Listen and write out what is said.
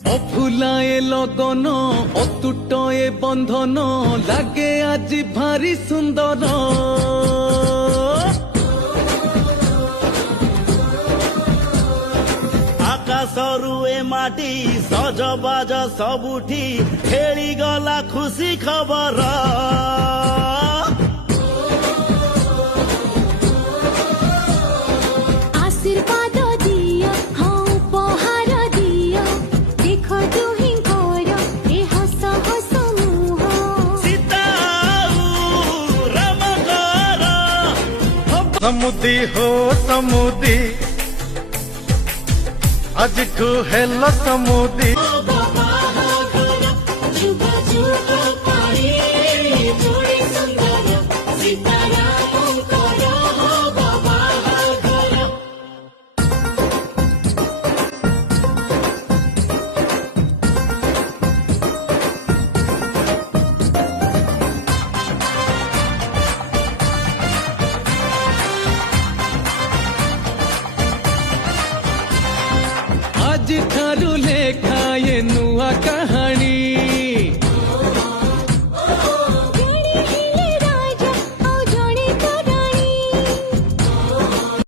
অফুলায়ে লগন অতুটয়ে বন্ধন লাগে আজি ভারি সুন্দর। আকাশরু এ মাটি সজবাজ সবুঠি খেলি গলা খুশি খবর। आशीर्वाद दियो हाँ उपहार दियो देखो दुहिंकर ए हस हस मुह। सीता रमकर समुदी हो समुदी आज ठू हेलो समुदी। जुग जुग पारी जोड़ी सुंदर सीताराम करो बाबा घर। आज